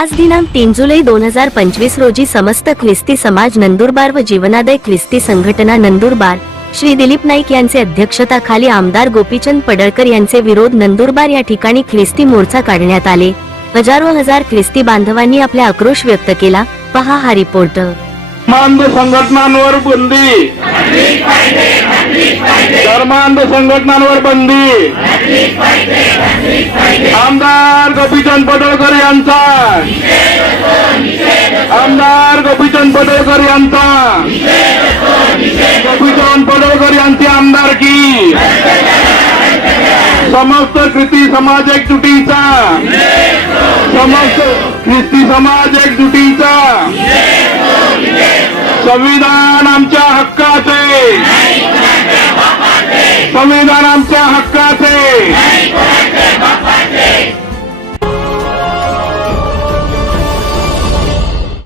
आज दिनांक तीन जुलै दोन हजार पंचवीस रोजी समस्त ख्रिस्ती समाज नंदुरबार व जीवनादय ख्रिस्ती संघटना नंदुरबार श्री दिलीप नाईक यांचे अध्यक्षताखाली आमदार गोपीचंद पडळकर यांचे विरोध नंदुरबार या ठिकाणी ख्रिस्ती मोर्चा काढण्यात आले. हजारो हजार ख्रिस्ती बांधवांनी आपला आक्रोश व्यक्त केला. पहा हा रिपोर्ट. धर्मांध संघटनांवर बंदी. धर्मांध संघटनांवर बंदी. आमदार गोपीचंद पडळकर यांचा. आमदार गोपीचंद पडळकर यांचा. गोपीचंद पडळकर यांची आमदारकी समस्त कृती समाज एकजुटीचा. समस्त ख्रिस्ती समाज एकजुटीचा. संविधान आमच्या हक्काचे. संविधान आमच्या हक्काचे.